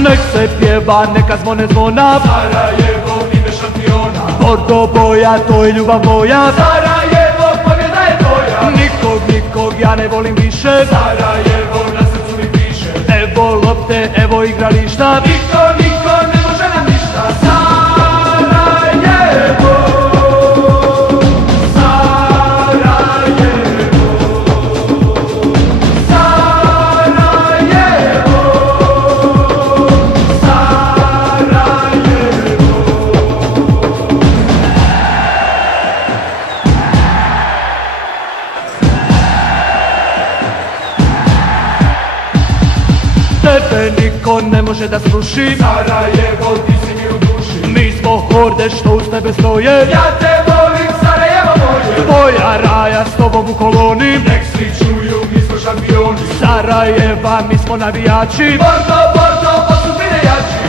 Nek se pjeva, neka zvone zvona, Sarajevo ime šampiona, bordo boja, to je ljubav moja. Sarajevo pobjeda je tvoja, Nikog ja ne volim više. Sarajevo na srcu mi piše, Evo lopte, evo igrališta. niko ne može nam ništa. Sarajevo, Sarajevo, Sarajevo, Sarajevo. Tebe niko ne može da sruši. Sarajevo, ti si mi u duši, Mi smo horde što uz tebe stoje. ja te volim, Sarajevo moje. Tvoja raja s tobom u koloni. Nek svi čuju, mi smo šampioni. Sarajeva, mi smo navijači. Bordo, od sudbine jači.